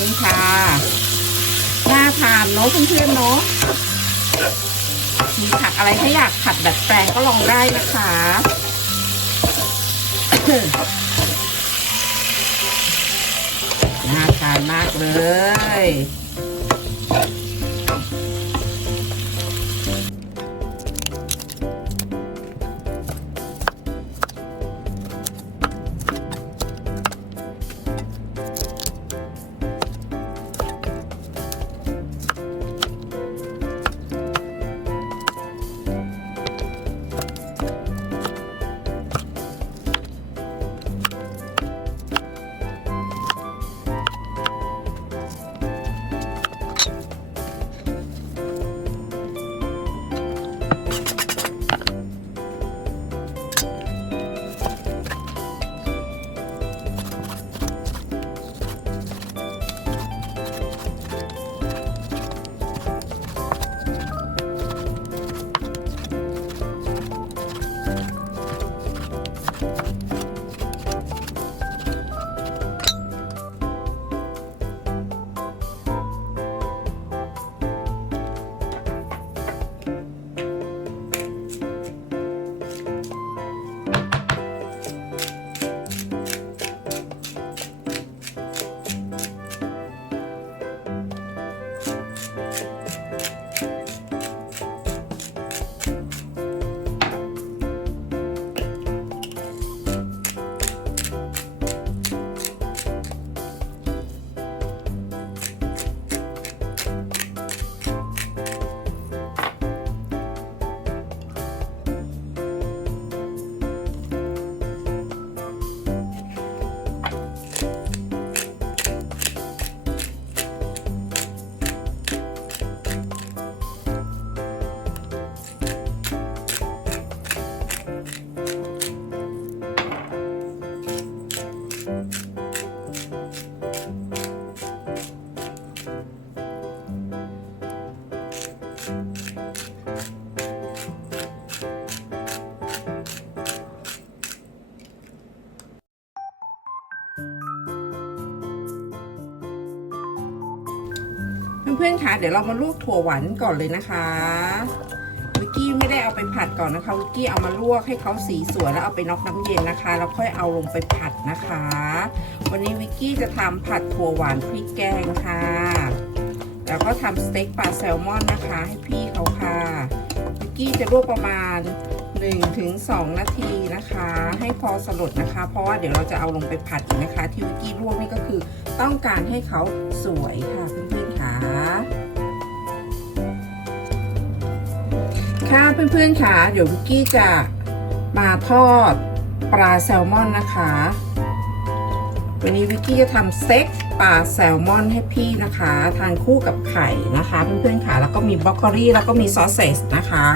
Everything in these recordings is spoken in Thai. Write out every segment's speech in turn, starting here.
นี่ค่ะน่าทานเนาะเพื่อนๆเนาะมีผักอะไรถ้าอยากผัดแบบแปลงก็ลองได้นะคะน่าทานมากเลย เพื่อนๆคะเดี๋ยวเรามาลวกถั่วหวานก่อนเลยนะคะวิกกี้ไม่ได้เอาไปผัดก่อนนะคะวิกกี้เอามาลวกให้เขาสีสวยแล้วเอาไปน็อกน้ำเย็นนะคะแล้วค่อยเอาลงไปผัดนะคะ วันนี้วิกกี้จะทำผัดถั่วหวานพริกแกงค่ะ แล้วก็ทำสเต็กปลาแซลมอนนะคะ ให้พี่เขาค่ะวิกกี้จะลวกประมาณ 1-2 นาทีนะคะ ให้พอสลดนะคะ เพราะว่าเดี๋ยวเราจะเอาลงไปผัดอีกนะคะ ที่วิกกี้ลวกนี่ก็คือต้องการให้เขาสวยค่ะเพื่อนๆ ค่ะเพื่อนๆค่ะเดี๋ยววิกกี้จะมาทอดปลาแซลมอนนะคะ วันนี้วิกกี้จะทำเซ็กปลาแซลมอนให้พี่นะคะ ทานคู่กับไข่นะคะ เพื่อนๆค่ะแล้วก็มีบล็อกโคลีแล้วก็มีซอสเซสนะคะ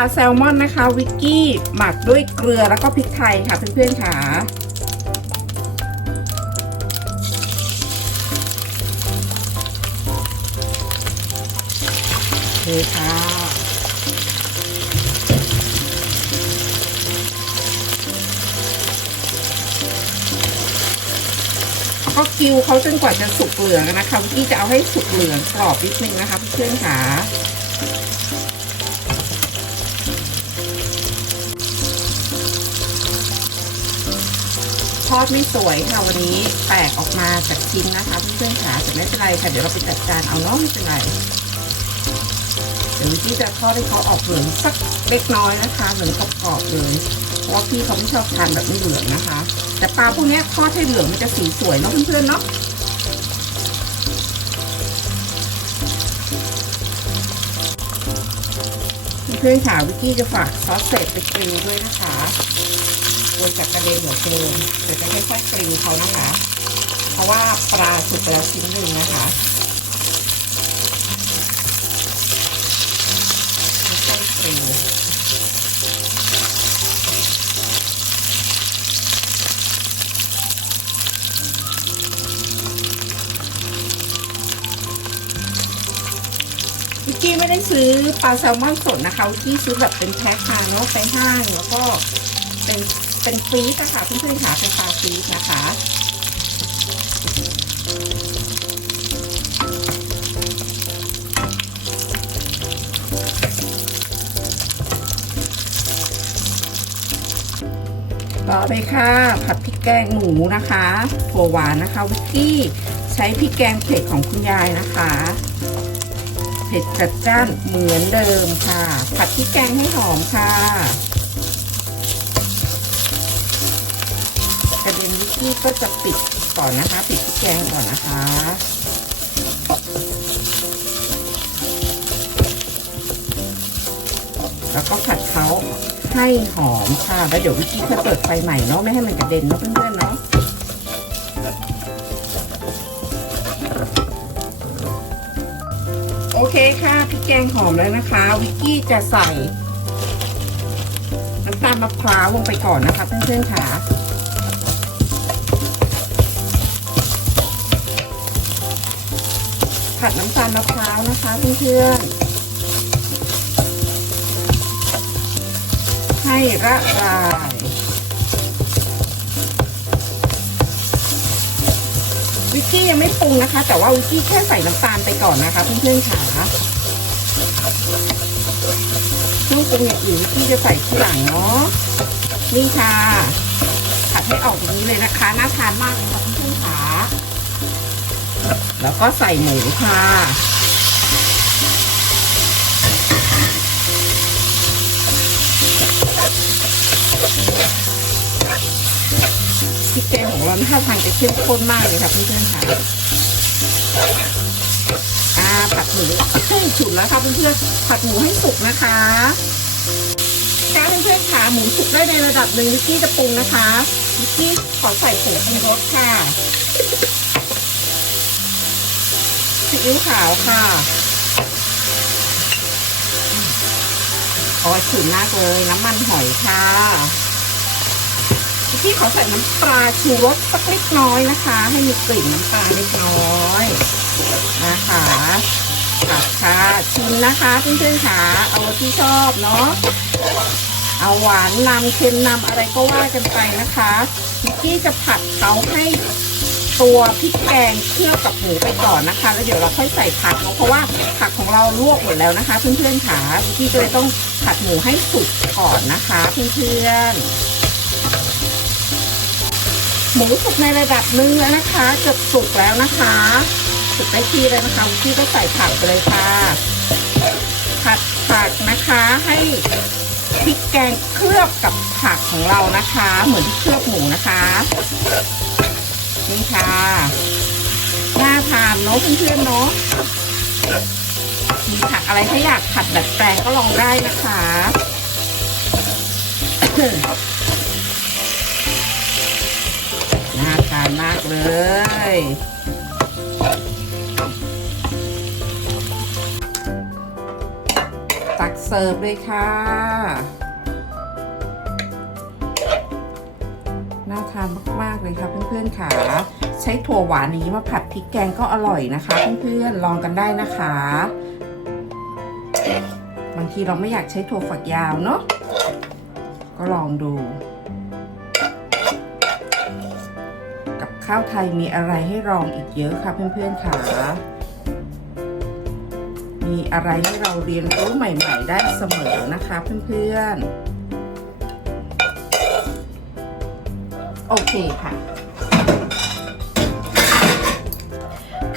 าแซลมอนนะคะ วิกกี้หมักด้วยเกลือแล้วก็พริกไทยค่ะเพื่อนๆค่ะโอเคค่ะก็กิวเขาจนกว่าจะสุกเหลืองนะคะวิกกี้จะเอาให้สุกเหลืองกรอบนิดนึงนะคะเพื่อนๆค่ะ ทอดไม่สวยค่ะวันนี้แตกออกมาจากชิ้นนะคะเพื่อนๆค่ะแต่ไม่เป็นไรค่ะเดี๋ยวเราไปจัดการเอาเนาะไม่เป็นไรเดี๋ยววิกกี้จะทอดให้เขาออกเหลืองสักเล็กน้อยนะคะเหลืองกรอบๆเลยเพราะว่าพี่เขาไม่ชอบทานแบบไม่เหลืองนะคะ แต่ปลาพวกนี้ทอดให้เหลืองมันจะสีสวยเนาะเพื่อนๆเนาะเพื่อนๆค่ะวิกกี้จะฝากซอสเสร็จไปกรีนด้วยนะคะ กลัวจะกระเด็นหัวเกินเดี๋ยวจะค่อยๆกรีเขานะคะ เพราะว่าปลาสุกไปแล้วชิ้นหนึ่งนะคะค่อยๆกรีวิกกี้ไม่ได้ซื้อปลาแซลมอนสดนะคะวิกกี้ซื้อแบบเป็นแพ็คมาเนาะไปห้างแล้วก็เป็น เป็นฟรีซอะค่ะเพื่อนๆค่ะเป็นปลาฟรีซนะคะต่อไปค่ะ ผัดพริกแกงหมูนะคะถั่วหวานนะคะวิกกี้ใช้พริกแกงเผ็ดของคุณยายนะคะเผ็ดจัดจ้านเหมือนเดิมค่ะ ผัดพริกแกงให้หอมค่ะ ระเด็นวิกกี้ก็จะปิดก่อนนะคะ ปิดพริกแกงก่อนนะคะแล้วก็ผัดเขาให้หอมค่ะแล้วเดี๋ยววิกกี้จะเปิดไฟใหม่เนาะไม่ให้มันกระเด็นเนาะเพื่อนๆเนาะโอเคค่ะพริกแกงหอมแล้วนะคะ วิกกี้จะใส่น้ำตาลมะพร้าวลงไปก่อนนะคะเพื่อนๆค่ะ ผัดน้ำตาลมะพร้าวนะคะเพื่อนๆ ให้ละลายวิกกี้ยังไม่ปรุงนะคะ แต่ว่าวิกกี้แค่ใส่น้ำตาลไปก่อนนะคะเพื่อนๆค่ะเครื่องปรุงอย่างอื่นวิกกี้จะใส่ทีหลังเนาะนี่ค่ะผัดให้ออกอย่างนี้เลยนะคะ น่าทานมากเลยค่ะ แล้วก็ใส่หมูค่ะพริกแกงของเราท่าทางจะเข้มข้นมากเลยค่ะเพื่อนๆค่ะอ่าผัดหมูให้ฉุนแล้วค่ะเพื่อนๆผัดหมูให้สุกนะคะค่เพื่อนๆค่ะหมูสุกได้ในระดับหนึ่งวิกกี้จะปรุงนะคะวิกกี้ขอใส่ผงปรุงรสค่ะ ซีอิ๊วขาวค่ะโอ้ยฉุนมากเลยน้ำมันหอยค่ะพี่ขอใส่น้ำปลาชูรสสักเล็กน้อยนะคะ ให้มีกลิ่นน้ำปลาเล็กน้อยนะคะผัดค่ะชิมนะคะเพื่อนๆค่ะเอาที่ชอบเนาะเอาหวานนำเค็มนำอะไรก็ว่ากันไปนะคะพิกกี้จะผัดเขาให้ ตัวพริกแกงเคลือบกับหมูไปก่อนนะคะ แล้วเดี๋ยวเราค่อยใส่ผักเนาะเพราะว่าผักของเราลวกหมดแล้วนะคะ เพื่อนๆค่ะพิกกี้ก็เลยต้องผัดหมูให้สุกก่อนนะคะ เพื่อนๆหมูสุกในระดับนึงแล้วนะคะเกือบสุกแล้วนะคะสุกได้ที่เลยนะคะพี่ก็ใส่ผักไปเลยค่ะ ผัดผักนะคะให้พริกแกงเคลือบกับผักของเรานะคะ เหมือนที่เคลือบหมูนะคะ นี่ค่ะน่าทานเนาะเพื่อนๆเนาะมีผักอะไรถ้าอยากผัดดัดแปลงก็ลองได้นะคะน่าทานมากเลย ตักเสิร์ฟเลยค่ะาามาก ๆ เลยค่ะเพื่อนๆค่ะใช้ถั่วหวานนี้มาผัดพริกแกงก็อร่อยนะคะ เพื่อนๆลองกันได้นะคะ บางทีเราไม่อยากใช้ถั่วฝักยาวเนาะก็ลองดู กับข้าวไทยมีอะไรให้ลองอีกเยอะค่ะเพื่อนๆค่ะมีอะไรให้เราเรียนรู้ใหม่ ๆ ได้เสมอนะคะเพื่อนๆ โอเคค่ะ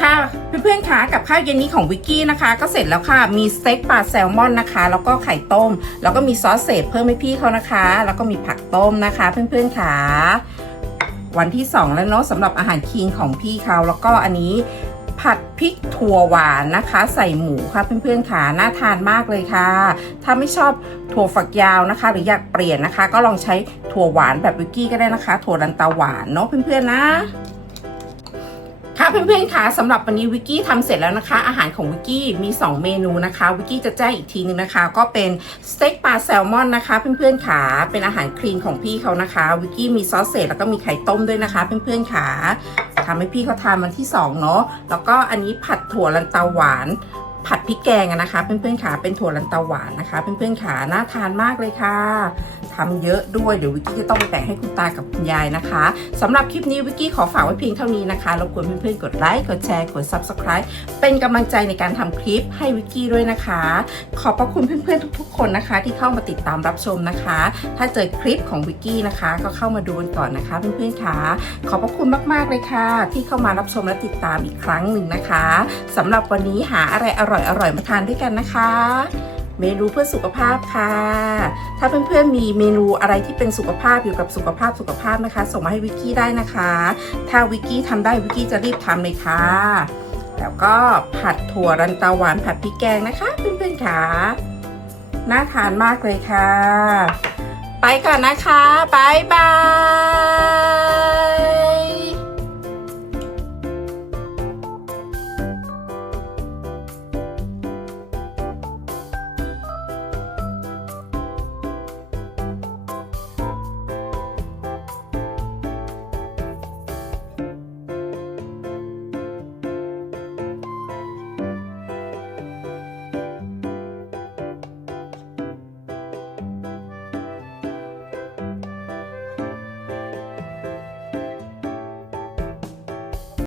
ค่ะเพื่อนๆคะกับข้าวเย็นนี้ของวิกกี้นะคะ ก็เสร็จแล้วค่ะมีสเต็กปลาแซลมอนนะคะ แล้วก็ไข่ต้ม แล้วก็มีซอสเศษเพิ่มให้พี่เขานะคะ แล้วก็มีผักต้มนะคะ เพื่อนๆค่ะวันที่ 2 แล้วเนาะสำหรับอาหารคีนของพี่เขาแล้วก็อันนี้ ผัดพริกถั่วหวานนะคะ ใส่หมูค่ะเพื่อนๆค่ะน่าทานมากเลยค่ะ ถ้าไม่ชอบถั่วฝักยาวนะคะ หรืออยากเปลี่ยนนะคะ ก็ลองใช้ถั่วหวานแบบวิกกี้ก็ได้นะคะ ถั่วลันเตาหวานเนาะเพื่อนๆนะค่ะเพื่อนๆค่ะสำหรับวันนี้วิกกี้ทำเสร็จแล้วนะคะ อาหารของวิกกี้มี 2 เมนูนะคะวิกกี้จะแจ้งอีกทีนึงนะคะ ก็เป็นสเต็กปลาแซลมอนนะคะ เพื่อนๆขาเป็นอาหารคลีนของพี่เขานะคะวิกกี้มีซอสเศษแล้วก็มีไข่ต้มด้วยนะคะ เพื่อนๆขา ทำให้พี่เขาทานวันที่2เนาะแล้วก็อันนี้ผัดถั่วลันเตาหวาน ผัดพริกแกงอะนะคะ เพื่อนๆขาเป็นถั่วลันเตาหวานนะคะ เพื่อนๆขาน่าทานมากเลยค่ะ ทำเยอะด้วยเดี๋ยววิกกี้จะต้องไปแบ่งให้คุณตากับคุณยายนะคะสำหรับคลิปนี้วิกกี้ขอฝากไว้เพียงเท่านี้นะคะรบกวนเพื่อนๆกดไลค์กดแชร์กด subscribe เป็นกำลังใจในการทำคลิปให้วิกกี้ด้วยนะคะ ขอบพระคุณเพื่อนๆทุกๆ คนนะคะ ที่เข้ามาติดตามรับชมนะคะ ถ้าเจอคลิปของวิกกี้นะคะ ก็เข้ามาดูกันก่อนนะคะ เพื่อนๆค่ะขอบพระคุณมากๆเลยค่ะ ที่เข้ามารับชมและติดตามอีกครั้งหนึ่งนะคะสำหรับวันนี้หาอะไรอร่อยๆมาทานด้วยกันนะคะ เมนูเพื่อสุขภาพค่ะ ถ้าเพื่อนๆมีเมนูอะไรที่เป็นสุขภาพอยู่กับสุขภาพสุขภาพนะคะ ส่งมาให้วิกกี้ได้นะคะ ถ้าวิกกี้ทำได้วิกกี้จะรีบทำเลยค่ะ แล้วก็ผัดถั่วรันเตาหวานผัดพริกแกงนะคะเพื่อนๆค่ะน่าทานมากเลยค่ะ ไปก่อนนะคะบายบาย